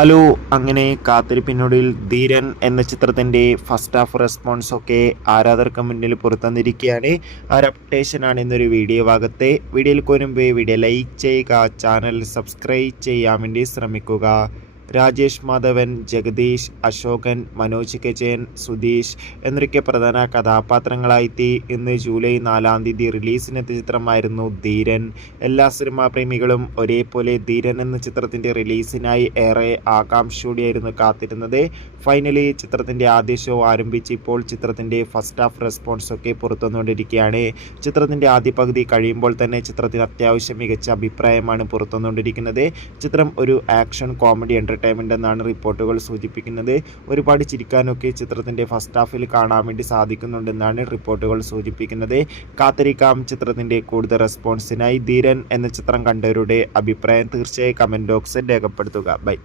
Hello, അങ്ങനെ കാത്തിരിപ്പിനൊടുവിൽ ധീരൻ എന്ന ചിത്രത്തിൻ്റെ ഫസ്റ്റ് ഹാഫ് റെസ്പോൺസ് ഒക്കെ ആരാധകർക്ക് മുന്നിൽ പുറത്തുവന്നിരിക്കുകയാണ്. ആ ഒരു അപ്ഡേഷനാണ് ഇന്നൊരു വീഡിയോ ഭാഗത്തെ. വീഡിയോയിൽ മുൻപ് വീഡിയോ ലൈക്ക് ചെയ്യുക, ചാനൽ സബ്സ്ക്രൈബ് ചെയ്യാൻ വേണ്ടി ശ്രമിക്കുക. രാജേഷ് മാധവൻ, ജഗദീഷ്, അശോകൻ, മനോജ് കെ ജയൻ, സുധീഷ് എന്നൊക്കെ പ്രധാന കഥാപാത്രങ്ങളായി ഇന്ന് ജൂലൈ 4 റിലീസിനെത്തിയ ചിത്രമായിരുന്നു ധീരൻ. എല്ലാ സിനിമാ പ്രേമികളും ഒരേപോലെ ധീരൻ എന്ന ചിത്രത്തിൻ്റെ റിലീസിനായി ഏറെ ആകാംക്ഷയോടെയായിരുന്നു കാത്തിരുന്നത്. ഫൈനലി ചിത്രത്തിൻ്റെ ആദ്യ ഷോ ആരംഭിച്ച് ഇപ്പോൾ ചിത്രത്തിൻ്റെ ഫസ്റ്റ് ഹാഫ് റെസ്പോൺസ് ഒക്കെ പുറത്തുവന്നുകൊണ്ടിരിക്കുകയാണ്. ചിത്രത്തിൻ്റെ ആദ്യ പകുതി കഴിയുമ്പോൾ തന്നെ ചിത്രത്തിന് അത്യാവശ്യം മികച്ച അഭിപ്രായമാണ് പുറത്തുവന്നുകൊണ്ടിരിക്കുന്നത്. ചിത്രം ഒരു ആക്ഷൻ കോമഡി എൻ്റർടൈൻമെൻ്റ് എന്നാണ് റിപ്പോർട്ടുകൾ സൂചിപ്പിക്കുന്നത്. ഒരുപാട് ചിരിക്കാനൊക്കെ ചിത്രത്തിൻ്റെ ഫസ്റ്റ് ഹാഫിൽ കാണാൻ വേണ്ടി സാധിക്കുന്നുണ്ടെന്നാണ് റിപ്പോർട്ടുകൾ സൂചിപ്പിക്കുന്നത്. കാത്തിരിക്കാം ചിത്രത്തിൻ്റെ കൂടുതൽ റെസ്പോൺസിനായി. ധീരൻ എന്ന ചിത്രം കണ്ടവരുടെ അഭിപ്രായം തീർച്ചയായും കമൻറ്റ് ബോക്സിൽ രേഖപ്പെടുത്തുക. ബൈ.